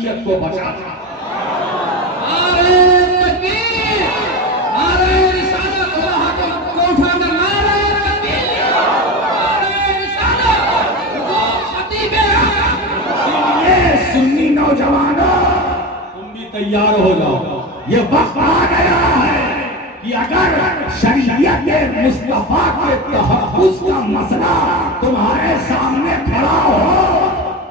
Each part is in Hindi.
शरीयत को बचाता। सुन्नी नौजवानों, तुम भी तैयार हो जाओ। ये वक्त आ गया है कि अगर शरीयत मुस्तफा के तहफ्फुज़ का मसला तुम्हारे सामने खड़ा हो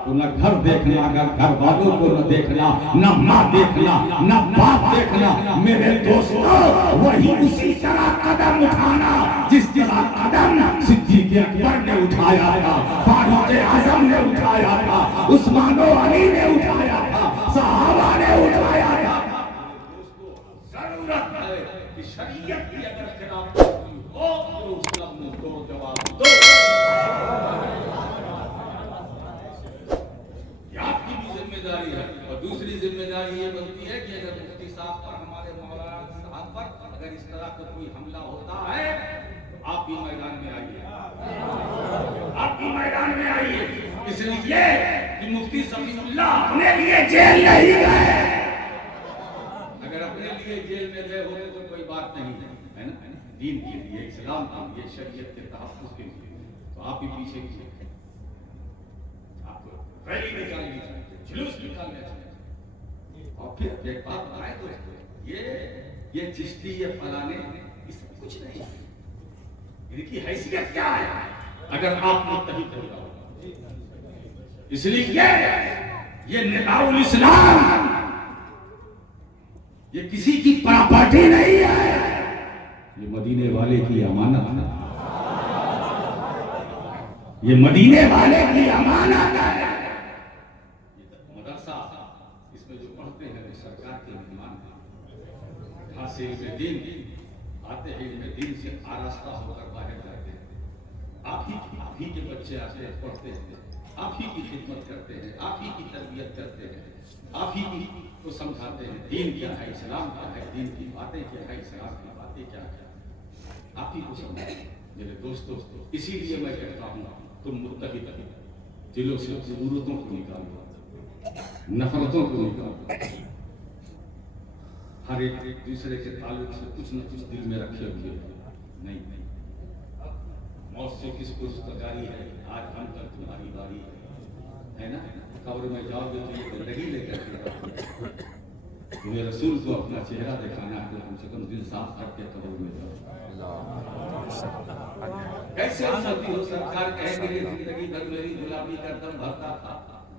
तो न घर देखना, अगर घर वालों को न देखना, न माँ देखना, न बाप देखना। मेरे दोस्तों, वही उसी तरह कदम उठाना जिस तरह कदम सिद्दीक़ अकबर ने उठाया था, फारूक आज़म ने उठाया था, उस्मान अली ने उठाया था, सहाबा ने उठाया था। जरूरत है कि शरीयत की अगर खिलाफत हो तो उसका मुंह तोड़ जवाब दो। आपकी भी जिम्मेदारी है। और दूसरी जिम्मेदारी ये बनती है कि अगर मुफ्ती साहब पर, हमारे मौलाना साहब पर अगर इस तरह का कोई हमला होता है, आप भी मैदान में आइए, आप भी मैदान में आइए। इसलिए कि मुफ्ती सफीउल्लाह अपने लिए जेल नहीं गए। अगर अपने लिए जेल में गए होते तो कोई बात नहीं है ना, दीन के लिए, इस्लाम के लिए, शरीयत के तहफ्फुज़ के लिए। तो आप भी पीछे रैली निकालनी चाहिए, जुलूस निकालना चाहिए। और फिर एक बात बताएं दोस्तों, ये चिश्ती, ये फलाने, इसमें कुछ नहीं है। इनकी हैसियत क्या है अगर आप मुत्तहिद हो जाओ? इसलिए ये निकाउल इस्लाम, ये किसी की प्रॉपर्टी नहीं है, ये मदीने वाले की अमानत है, ये मदीने वाले की अमानत है। इसमें जो पढ़ते हैं वो सरकार के मेहमान हैं। हासिल में दिन आते हैं, इनमें दिन से आरास्ता होकर बाहर जाते हैं। आप ही के बच्चे आते हैं, पढ़ते हैं, आप ही की खिदमत करते हैं, आप ही की तरबियत करते हैं, आप ही को समझाते हैं दीन क्या है, इस्लाम क्या है, दीन की बातें क्या है, इस्लाम की बातें क्या है, आप ही को समझाते हैं। मेरे दोस्तों, इसीलिए मैं कहता हूँ तुम मुत्तहिद दिलों से जरूरतों को निकालो, नफरतों को निकालो। हर एक दूसरे के ताल्लुक से कुछ न कुछ दिल में रखे हुए नहीं। मौत से किसको रिश्तेदारी है, आज हम तक तुम्हारी बारी है ना। कब्र में जाओगे तो ये जिंदगी लेकर के तुम्हें रसूल को अपना चेहरा दिखाना है, कम से कम दिल साफ करके कब्र में जाओ। कैसे उन्नति हो? सरकार कहेंगे जिंदगी भर मेरी गुलामी का दम भरता था,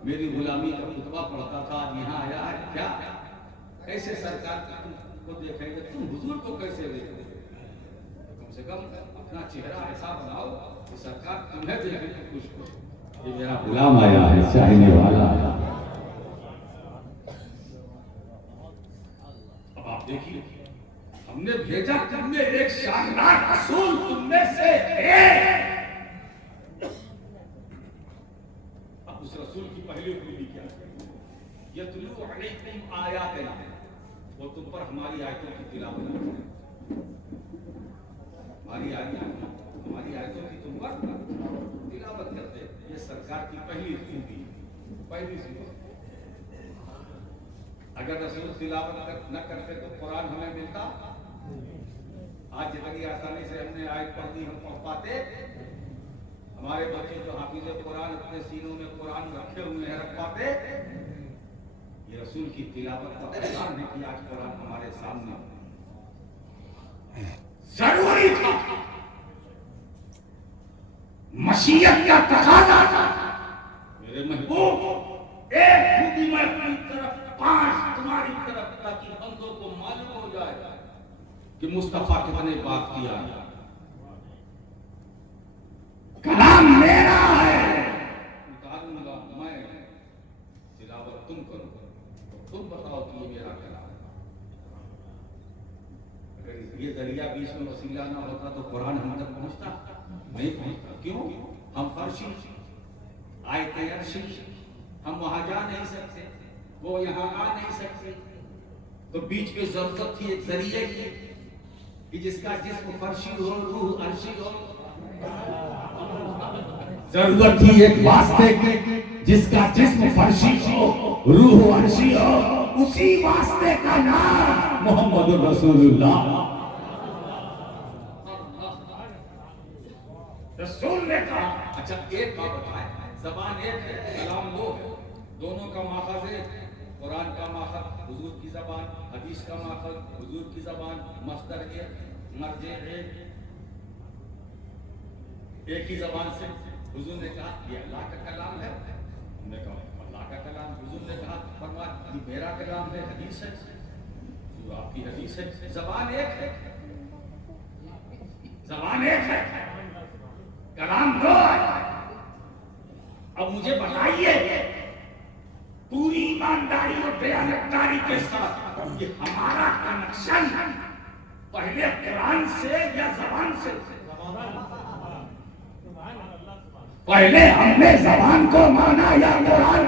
मेरी गुलामी का खुतबा पढ़ता था, यहाँ आया है क्या? कैसे सरकार को देखेंगे? तुम हुजूर को कैसे देखोगे? कम से कम अपना चेहरा ऐसा बनाओ कि सरकार तुम्हें देखे तो खुश हो, ये मेरा गुलाम आया है, चाहने वाला आया। अब आप देखिए, हमने भेजा तुमने एक शानदार रसूल, तुमने से उस रसूल की पहली खूबी क्या है? यतलू अलैकुम आयातिना, वो तुम पर हमारी आयतों की तिलावत करते हैं। हमारी आयतों की तुम पर तिलावत करते हैं। ये सरकार की पहली खूबी, पहली खूबी। अगर रसूल तिलावत न करते तो कुरान हमें मिलता? आज जितनी आसानी से हमने आयत पढ़ दी, हम पढ़ पाते? हमारे बच्चे जो हाफिज कुरान अपने सीनों में कुरान रखे हुए हैं, रख पाते? ये रसूल की तिलावत का प्रचार है कि आज कुरान हमारे सामने जरूरी था, मशीयत का तकाजा था। मेरे महबूब, एक खूबी मैं अपनी तरफ, 5 तुम्हारी तरफ, ताकि बंदों को मालूम हो जाए कि मुस्तफा कितने बात किया। कलाम मेरा है, उतारूंगा मैं, तिलावत तुम करो, तुम बताओ कि ये मेरा कलाम है। अगर ये दरिया बीच में वसीला ना होता तो कुरान हम तक पहुंचता नहीं पहुंचता। क्यों? हम फर्शी, आयते अर्शी, हम वहां जा नहीं सकते, वो यहाँ आ नहीं सकते। तो बीच में जरूरत थी एक जरिए की, कि जिसका जिस्म फर्शी हो, रूह अर्शी हो। जरूरत थी एक वास्ते की जिसका जिस्म फर्शी हो रूह अर्शी हो, उसी वास्ते का नाम मोहम्मद रसूलुल्लाह। रसूल ने कहा। अच्छा एक बात बताए, जबान एक है, कलाम दो है, दोनों का माखज है। कुरान का माखज हुजूर की जबान, हदीस का माखज हुजूर की जबान, मस्दर एक, मर्जे एक ही जबान से। हुजूर ने कहा ये अल्लाह का कलाम है, हमने कहा अल्लाह का कलाम। हुजूर ने कहा फरमाया ये मेरा कलाम है, हदीस है, जो आपकी हदीस है। जबान एक है, जबान एक है, कलाम दो है। अब मुझे बताइए पूरी ईमानदारी और बेअदबी के साथ, ये हमारा कनेक्शन पहले कुरान से या जबान से? पहले हमने जबान को माना या कुरान?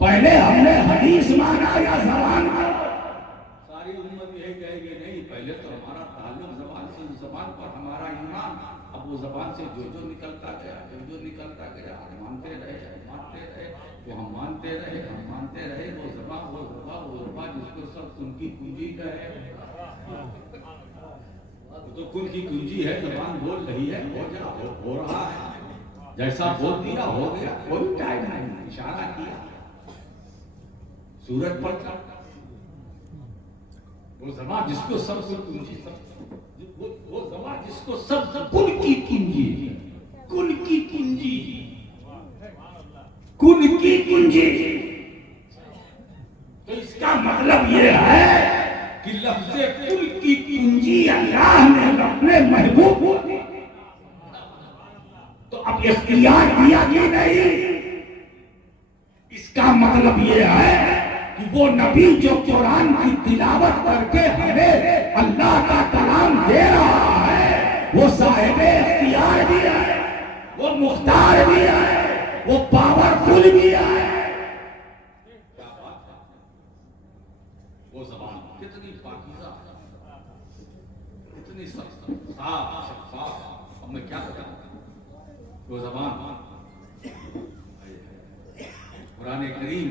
पहले हमने हदीस माना या जबान को? सारी उम्मत यही कहेगी नहीं, पहले तो हमारा ताल्लुक जबान से, जबान पर हमारा ईमान। अब वो जबान से जो निकलता गया, जो निकलता गया, मानते रहे, तो हम मानते रहे। वो जबान जिसको सब उनकी कुंजी कहे, तो कुल की कुंजी है, जबान बोल रही है, हो रहा है, जैसा बोल दिया हो गया, कोई टाइम नहीं, इशारा किया, सूरज पर था। वो जबान जिसको सब कुंजी, वो जबान जिसको सब कुल की कुंजी, कुल की कुंजी, कुल की कुंजी। तो इसका मतलब ये है कि लफ्ज़ कुल की कुंजी अल्लाह ने अपने महबूब को, तो अब इख्तियार दिया कि नहीं? इसका मतलब ये है कि वो नबी जो कुरान की तिलावत करके हमें अल्लाह का कलाम दे रहा है, वो साहिब इख्तियार भी है, वो मुख्तार भी है, वो पावरफुल भी है। वो जबान कितनी पाकीज़ा, कितनी साफ शफ़ाफ। अब मैं क्या बताऊं, वो जबान कुरान करीम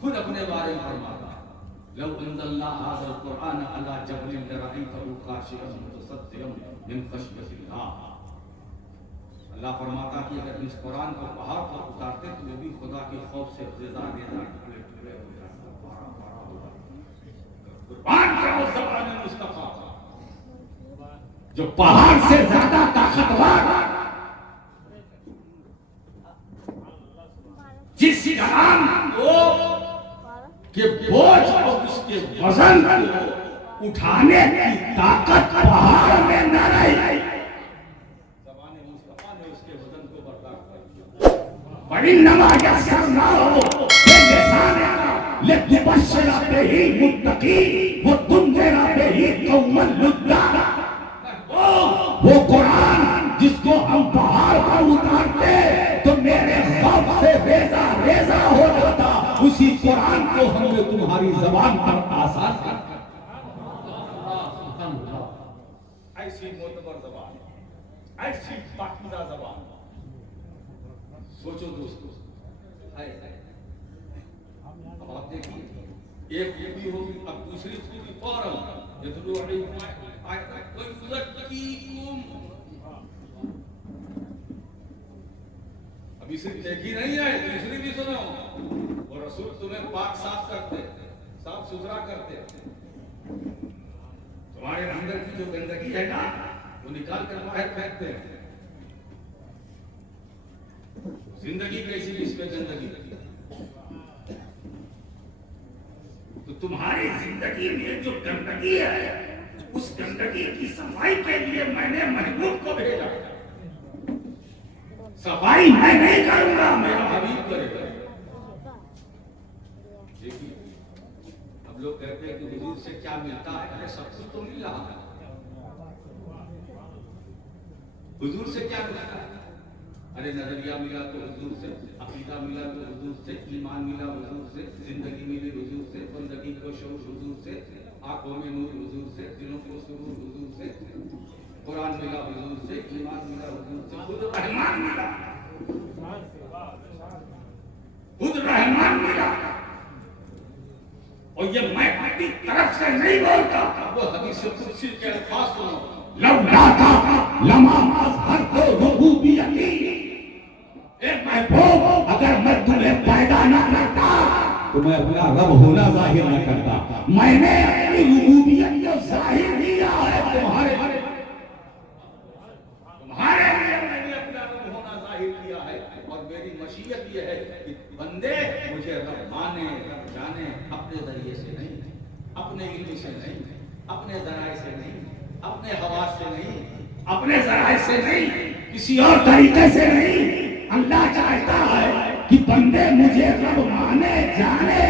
खुद अपने बारे में फरमाता है, लौ अंज़लना हाज़ल कुरान अला जबलिन लरअयतहु खाशिअन मुतसद्दिअन मिन खश्यतिल्लाह। अल्लाह फरमाता कि अगर इस कुरान को पहाड़ पर उतारते तो वो भी खुदा के खौफ से रेज़ा टुकड़े हो जाता। कुरान का वो ज़बान मुस्तफ़ा जो पहाड़ से ज्यादा ताकतवर, जिस कलाम को के बोझ और उसके वजन को उठाने की ताकत पहाड़ में न रही, ज़बान मुस्तफ़ा ने उसके वजन को बर्दाश्त कर लिया। बड़ी नमाज करना हो ये निशान ले तुबशरा पे ही मुत्तकी, वो तुम देना पे ही कौमल लुद्दा। वो कुरान जिसको हम पहाड़ पर उतारते तो मेरे खौफ से रेजा रेजा हो जाता, उसी कुरान को हमने तुम्हारी जबान पर आसान कर। ऐसी मोतबर जबान, ऐसी पाकीज़ा जबान। सोचो दोस्तों, अब आप देखिए, एक खूबी होगी, अब दूसरी खूबी फौरन यतलू अलैहिम आयत व युज़क्कीकुम। अभी सिर्फ देखी नहीं है, दूसरी भी सुनो। और रसूल तुम्हें पाक साफ करते, साफ सुथरा करते, तुम्हारे अंदर की जो गंदगी है ना वो निकाल कर बाहर फेंकते हैं। जिंदगी कैसी इसमें गंदगी, तो तुम्हारी जिंदगी में जो गंदगी है उस गंदगी की सफाई के लिए मैंने महबूब को भेजा। सफाई मैं नहीं करूंगा, मेरा हबीब करेगा। देखिए अब लोग कहते हैं कि हुजूर से क्या मिलता है, अरे सब कुछ तो मिल रहा है। हुजूर से क्या मिलता है? अरे नजरिया मिला तो हुजूर से, अकीदा मिला तो हुजूर से, ईमान मिला हुजूर से, जिंदगी मिली हुजूर से, बंदगी को शौक हुजूर से, आंखों में नूर हुजूर से, दिलों को सुरूर हुजूर से, कुरान मिला हुजूर से, ईमान मिला हुजूर से, खुद रहमान मिला। और ये मैं अपनी तरफ से नहीं बोलता। वो हदीस कुदसी के अल्फाज सुनो, लौलाका लमा अज़हरतु रुबूबियती, ए महबूब अगर मैं तुम्हें पैदा न करता तो मैं अपना रब होना जाहिर न करता। मैंने अपनी रुबूबियत को जाहिर किया है तुम्हारे लिए मैंने अपना रब होना जाहिर किया है। और मेरी मशीयत ये है कि बंदे मुझे रब माने, रब जाने, अपने जरिए से नहीं, अपने इल्म से नहीं, अपने जराए से नहीं, अपने हवास से नहीं, अपने जराए से नहीं, किसी और तरीके से नहीं। अल्लाह चाहता है कि बंदे मुझे रब माने जाने,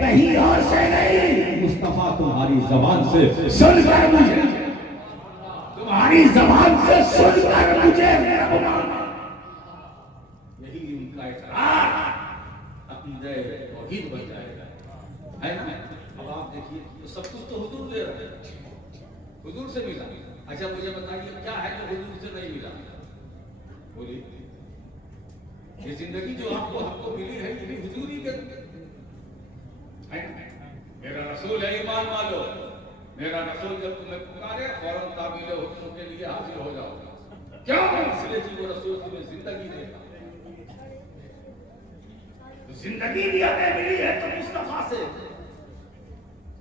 कहीं और से नहीं। मुस्तफा तुम्हारी जबान से सुनकर मुझे, तुम्हारी जबान से सुनकर मुझे रब माना, यही उनका इकरार अकीदे तौहीद बन जाएगा, है ना। अब आप देखिए तो सब कुछ तो हुजूर दे रहे हैं, हुजूर से मिला। अच्छा मुझे बताइए क्या है जो हुजूर से नहीं मिला? बोलिए। ये जिंदगी जो आपको हमको मिली है ये भी हुजूर ही के है। मेरा रसूल है, ईमान वालो, मेरा रसूल जब तुम्हें पुकारे फौरन ताबील हुक्म के लिए हाजिर हो जाओ। क्यों? इसलिए कि वो रसूल तुम्हें जिंदगी देगा। जिंदगी भी हमें मिली है तो मुस्तफा से,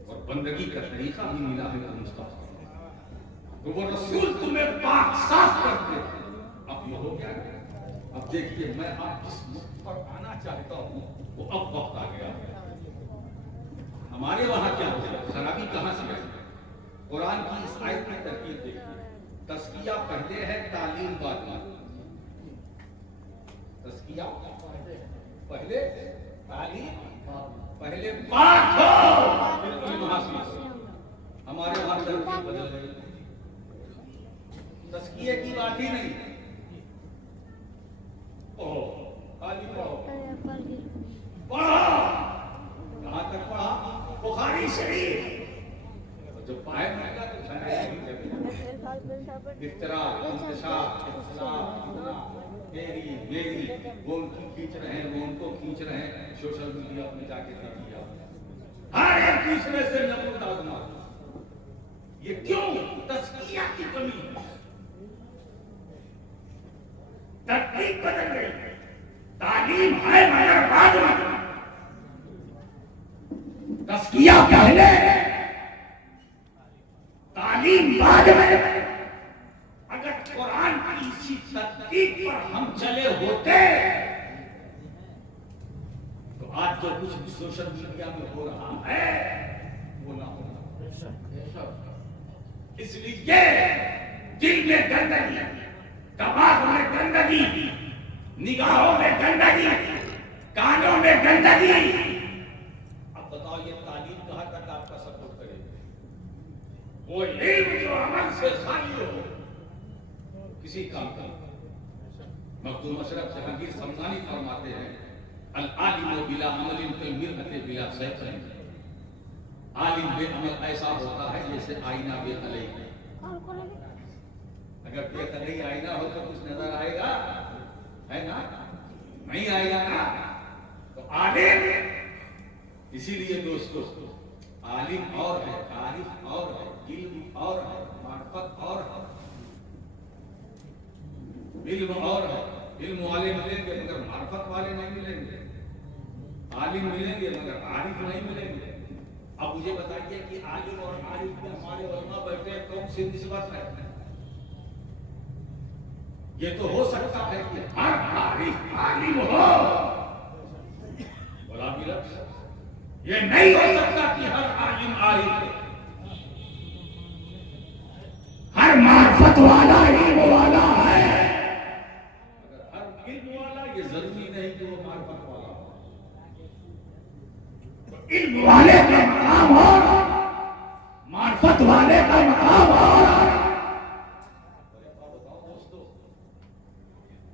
और बंदगी का तरीका भी मिला है तो मुस्तफा। तो वो रसूल तुम्हें पाक साफ करते। अब ये हो गया। अब देखिए मैं आप जिस मुक्त पर आना चाहता हूँ वो अब वक्त आ गया। हमारे वहां क्या हो गया, खराबी कहां से आई? कुरान की इस आयत की तरकीब देखिए, तस्किया पहले है, तालीम बाद में। तस्किया पहले, तालीम पहले, पाक हो फिर वहां से। हमारे वहां तरकीब बदल गई, तस्किए की बात ही नहीं। ओहो तालीम पढ़ो, पढ़ो, कहां तक पढ़ा? बुखारी शरीफ। जब पाए मिला तो इफ्तरा, इंतशार, इख्तिलाफ, तेरी मेरी, वो उनकी खींच रहे हैं, वो उनको खींच रहे हैं। सोशल मीडिया में जाके देखिए हर एक दूसरे से नफरत आजमा। ये क्यों? तस्किया की कमी है। तरकीब बदल गई। तालीम है मगर बाद में, तस्किया पहले, तालीम बाद में। अगर कुरान की इसी तरकीब पर हम चले होते तो आज जो कुछ भी सोशल मीडिया में हो रहा है वो ना होना। इसलिए दिल में गंदगी, दिमाग में गंदगी, निगाहों में गंदगी, कानों में गंदगी। अब बताओ ये तालीम कहां तक आपका सपोर्ट करेगी? वो इल्म जो अमल से खाली हो किसी काम का। मखदूम अशरफ जहांगीर समदानी फरमाते हैं, अल आलिम बिला अमलिन फी मिरअति बिला सैफिन। आलिम बेअमल ऐसा होता है जैसे आईना बेअलई। अगर बेअलई आईना हो तो कुछ नजर आएगा? है ना? नहीं आएगा ना। तो आलिम, इसीलिए दोस्तों आलिम और है, तारीफ और है, इल्म और है, मार्फत और है। इल्म और है, इल्म वाले मिलेंगे मगर मार्फत वाले नहीं मिलेंगे। आलिम मिलेंगे मगर आरिफ नहीं मिलेंगे। अब मुझे बताइए कि आलिम और आरिफ में हमारे उलमा बैठे हैं, कौन सी निस्बत है? ये तो हो सकता है कि हर आरिफ आलिम हो, बोला भी लफ्ज़। ये नहीं हो सकता कि हर आलिम आरिफ हो। हर मार्फत वाला इल्म वाला है। अगर हर इल्म वाला, ये जरूरी नहीं कि वो मार्फत वाला हो। तो इल्म वाले का मकाम और मार्फत वाले का मकाम और। बताओ दोस्तों,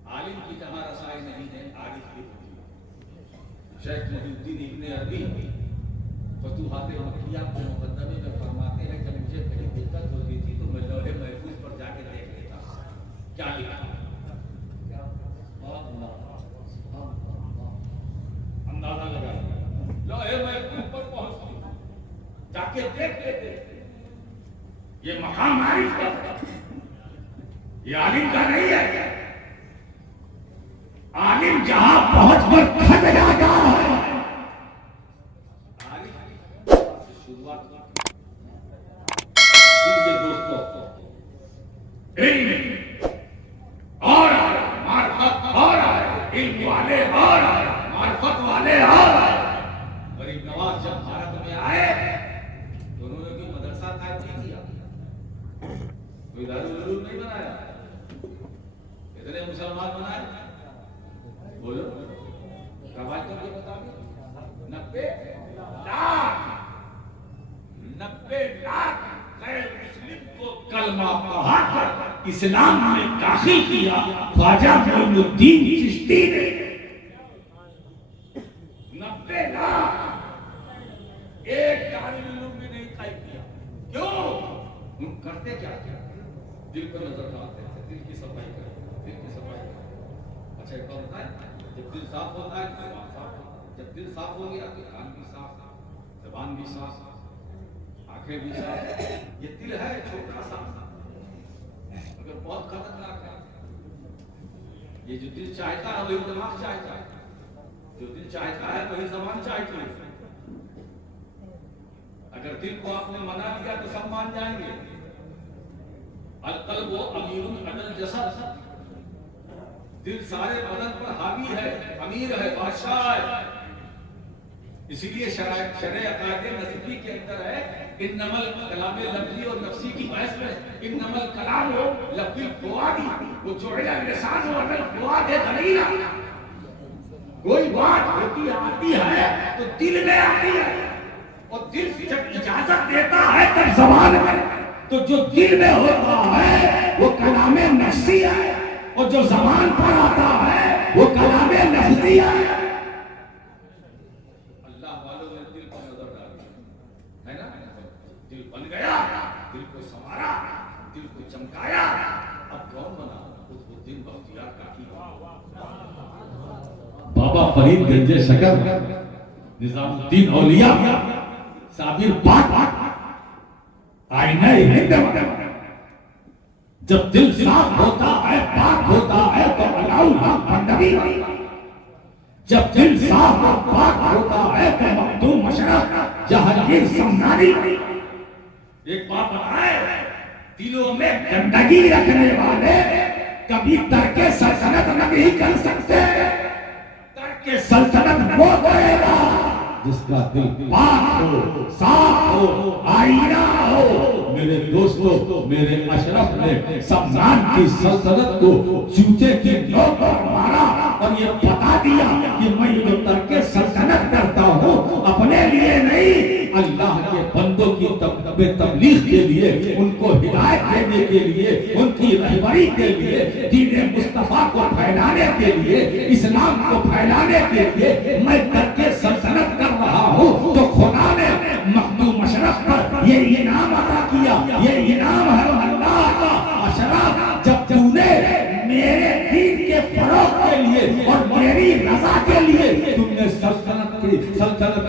आलिम की जहां रसाई नहीं है, आरिफ की होती है। शेख मुहिउद्दीन इब्न अरबी फतूहात मक्किया के मुकद्दमे में फरमाते हैं, जब मुझे कहीं दिक्कत होती थी तो मैं लौहे महफूज पर जाके देख लेता क्या लिखा। अंदाजा लगा लौहे महफूज पर पहुंचती जाके देख लेते। ये मकाम मारिफ का, ये आलिम का नहीं है। आलिम जहां पहुंचकर थक जाता है, शुरुआत दोस्तों इल्म और आया, मार्फत और आया, इल्म वाले और आया, मार्फत वाले और आया। गरीब नवाज जब भारत में आए तो उन्होंने कोई मदरसा कायम नहीं किया, कोई दारुल उलूम नहीं बनाया। इतने मुसलमान बनाए, बोलो रवाज करके बता दो। 90 लाख गैर मुस्लिम को कलमा पढ़ाकर इस्लाम में दाखिल किया ख्वाजा मोइनुद्दीन चिश्ती ने। 90 लाख एक दारुल उलूम में नहीं कायम किया। क्यों? हम करते क्या क्या? दिल पर नजर डालते थे, दिल की सफाई करते, दिल की सफाई करते। अच्छा एक बात बताएं, जब दिल साफ होता है तो दिमाग साफ होता है। जब दिल साफ हो गया तो कान भी साफ, जबान भी साफ, आंखें भी साफ। ये दिल है छोटा सा, मगर बहुत खतरनाक है। ये जो दिल चाहता है वही दिमाग चाहता है, जो दिल चाहता है वही जबान चाहती है। अगर दिल को आपने मना दिया तो सब मान जाएंगे। अल-क़ल्बु अमीरुन अलल जसद, दिल सारे बदन पर हावी है, अमीर है, बादशाह है। इसीलिए शरअ अक़ाइद नस्बी के अंदर है इन्नमल कलाम लफ्ज़ी और नफ्सी की बहस में इन्नमल कलाम लफ्ज़ी फ़ुआदी वो जुइला लिसान व अल फ़ुआद दलीला। कोई बात होती आती है तो दिल में आती है, और दिल जब इजाजत देता है तब ज़बान में। तो जो दिल में होता है वो कलामे नफ्सी है, और जो ज़बान पर आता है वो कलामे लफ्ज़ी है। अल्लाह वालों ने दिल पर नजर डाली है ना, दिल बन गया, दिल को संवारा, दिल को चमकाया। अब कौन बना? खुद बख्तियार काकी। बाबा फरीद गंजे शकर, निजामुद्दीन औलिया, साबिर पाक, आईना हिंद। जब दिल साफ होता है, पाक होता है तो अलाउल्लाह बंदगी। जब दिल साफ और पाक होता है तो मखदूम मशरफ जहांगीर समनानी। एक बात बताए, दिलों में गंदगी रखने वाले कभी तर्के सल्तनत नहीं कर सकते। तर्के सल्तनत वो करेगा जिसका दिल पाक हो, साफ हो, आईना हो। मेरे दोस्तों, मेरे अशरफ ने सम्मान की सल्तनत को जूते के नोक पर मारा और ये बता दिया कि मैं जो तर्के सल्तनत करता हूँ अपने लिए नहीं, अल्लाह के बंदों की तबलीग के लिए, उनको हिदायत देने के लिए, उनकी रहबरी के लिए, दीन मुस्तफा को फैलाने के लिए, इस्लाम को फैलाने के लिए मैं तर्के सल्तनत कर रहा हूँ। तो खुदा ने मखदूम अशरफ पर ये इनाम अता किया। ये इनाम है अल्लाह का। अशरफ, जब तूने मेरे दीन के फरोग के लिए और मेरी रजा के लिए तुमने सल्तनत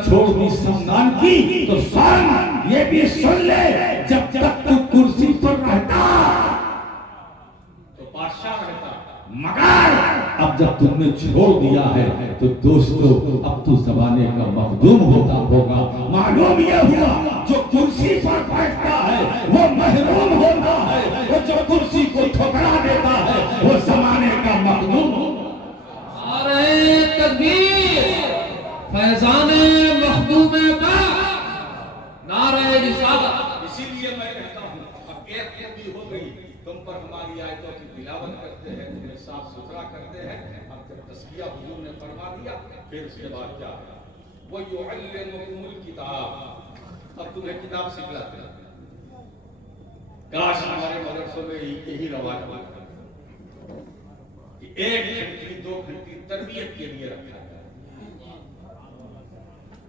छोड़ दी, सम्मान की, तो सुन, ये भी सुन ले, जब तक तू कुर्सी पर रहता तो बादशाह रहता, मगर अब जब तुमने छोड़ दिया है तो दोस्तों अब तो जमाने का मखदूम होता होगा। मालूम ये हुआ, जो कुर्सी पर बैठता है वो महरूम होता है, वो जो कुर्सी को ठुकरा देता है वो जमाने का मखदूम होता है। नारे तकबीर, फैज़ाने मखदूमे पाक, नारे रिसालत। इसीलिए मैं कहता हूँ अब एक खूबी हो गई, तुम पर हमारी आयतों की तिलावत करते हैं, तुम्हें साफ सुथरा करते हैं। अब जब तस्किया हुजूर ने फरमा दिया, फिर उसके बाद क्या है? वो युअल्लिमुकुमुल किताब, अब तुम्हें किताब सिखलाते हैं। काश हमारे मदरसों में यही रवाज हुआ कि 1 घंटी 2 घंटी तरबियत के लिए रखा जाए।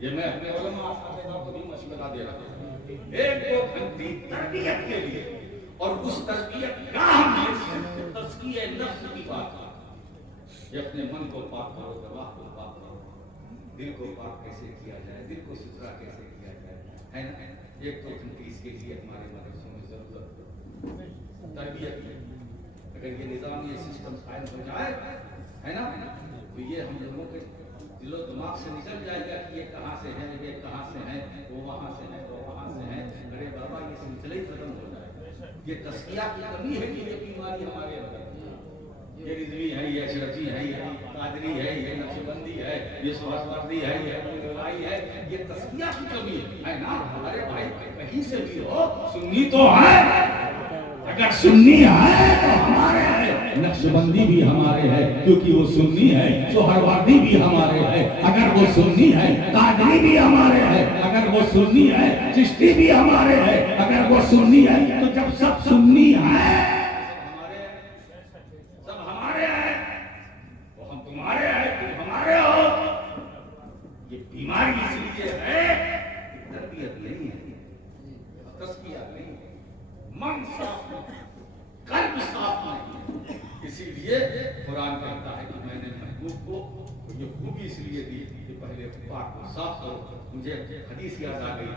ये मैं अपने उलमा को भी मशवरा दे रहा हूँ, 1-2 घंटी तरबियत के लिए। और उस तरबियत गाह में तज़किये नफ्स की बात है। ये अपने मन को पाक करो, दिमाग को पाक करो, दिल को पाक कैसे किया जाए, दिल को सुथरा कैसे किया जाए, है ना। एक तो क्योंकि इसके लिए हमारे मदरसों में जरूरत तरबियत है। अगर ये निज़ाम, ये सिस्टम कायम हो जाए, है ना, तो ये हम लोगों के दिलो दिमाग से निकल जाएगा कि ये कहाँ से है, ये कहाँ से है, वो वहाँ से है, वो वहाँ से है। अरे बाबा, ये सिलसिला ही खत्म हो जाएगा। ये तस्किया की कमी है कि ये बीमारी हमारे अंदर, ये रिजवी है, ये अशरफी है, ये कादरी है, ये नक्शबंदी है, ये सुहरावर्दी है, ये मुगलाई है, ये तस्किया की कमी है ना। अरे भाई, कहीं से भी हो, सुन्नी तो है, अगर सुन्नी है तो हमारे है, नक्शबंदी भी हमारे है क्योंकि वो सुन्नी है, सोहरवर्दी भी हमारे है अगर वो सुन्नी है, कादरी भी हमारे है अगर वो सुन्नी है, चिश्ती भी हमारे है अगर वो सुन्नी है। तो जब सब सुन्नी है, सब हमारे हैं, वो हम तुम्हारे हैं, तुम हमारे हो। ये बीमारी इसलिए है कि तरबियत नहीं है, तस्किया नहीं है, मन साफ नहीं, कल्ब साफ नहीं। इसीलिए कुरान कहता है कि मैंने महबूब को ये खूबी इसलिए दी कि पहले पाक को साफ करो। मुझे हदीस याद आ गई,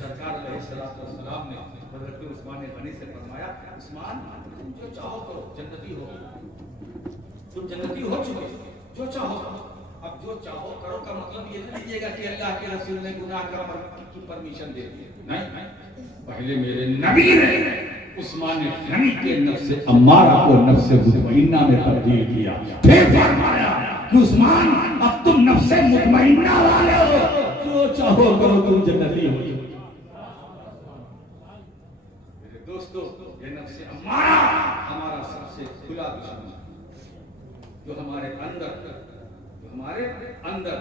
सरकार अलैहिस्सलाम ने हज़रत उस्मान गनी से फरमाया, उस्मान तुम जो चाहो करो, जन्नती हो, तुम जन्नती हो चुके, जो चाहो। अब जो चाहो करो का मतलब ये नहीं लीजिएगा कि अल्लाह के रसूल ने गुनाह की परमिशन दे दी, नहीं। पहले मेरे नबी ने उस्मान गनी के नफ्स अम्मारा को नफ्स मुतमइन्ना में तब्दील किया, फिर फरमाया कि उस्मान अब तुम नफ्स मुतमइन्ना वाले हो, जो चाहो करो, तुम जन्नती हो। मेरे दोस्तों, ये नफ्स अम्मारा हमारा सबसे खुला दुश्मन, जो हमारे अंदर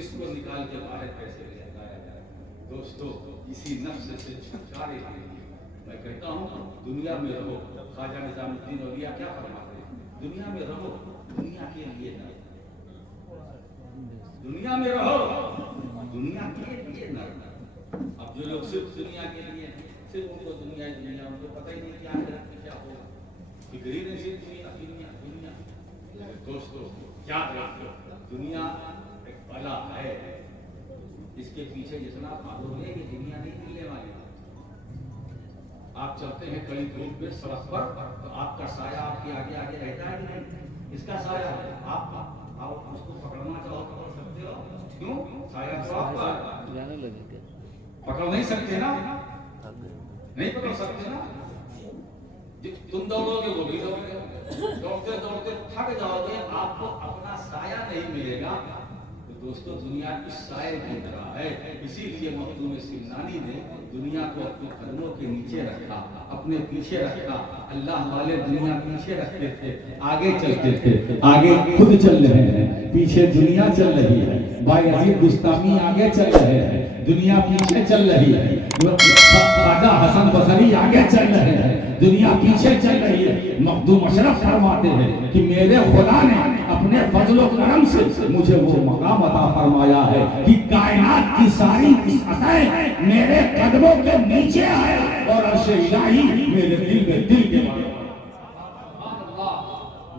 इसको निकाल के बाहर कैसे ले लाया जाए। दोस्तों, इसी नफ्स से छुटकारे के लिए मैं कहता हूँ, दुनिया में रहो। ख्वाजा निजामुद्दीन औलिया क्या फरमाते हैं, दुनिया में रहो, दुनिया के लिए न, दुनिया में रहो, दुनिया के लिए न। अब जो लोग सिर्फ दुनिया के लिए, सिर्फ उनको दुनिया उनको पता ही नहीं क्या है, क्या होगा, फिक्र ही नहीं, सिर्फ दुनिया दुनिया दुनिया। दोस्तों, याद रखो, दुनिया एक बला है, इसके पीछे जितना भागोगे ये दुनिया नहीं मिलने वाली। आप चलते हैं कहीं धूप में सड़क पर, तो आपका साया आपके आगे आगे रहता है कि नहीं, इसका साया है, आप उसको पकड़ना चाहो तो पकड़ सकते हो, क्यों, साया तो आपका पकड़ नहीं सकते ना, नहीं पकड़ सकते ना। तुम दौड़ोगे वो भी दौड़ोगे, दौड़ते दौड़ते थक जाओगे, आपको अपना साया नहीं मिलेगा। तो दोस्तों, दुनिया इस साये की तरह है। इसीलिए मखदूम सिमनानी ने दुनिया को अपने कदमों के नीचे रखा, अपने पीछे रखा। अल्लाह वाले दुनिया पीछे रखते थे, आगे चलते थे, आगे खुद चल रहे हैं, पीछे दुनिया चल रही है। बायजीद बुस्तामी आगे चल रहे हैं, दुनिया पीछे चल रही है। ख्वाजा हसन बसरी आगे चल रहे हैं, दुनिया पीछे चल रही है। मखदूम अशरफ फरमाते हैं कि मेरे खुदा ने अपने फजलो करम से मुझे वो मकाम अता फरमाया है कि कायनात की सारी सतह मेरे कदमों के नीचे आए और अर्श इलाही मेरे दिल में दिल के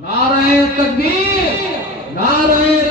नारे तकबीर, नारे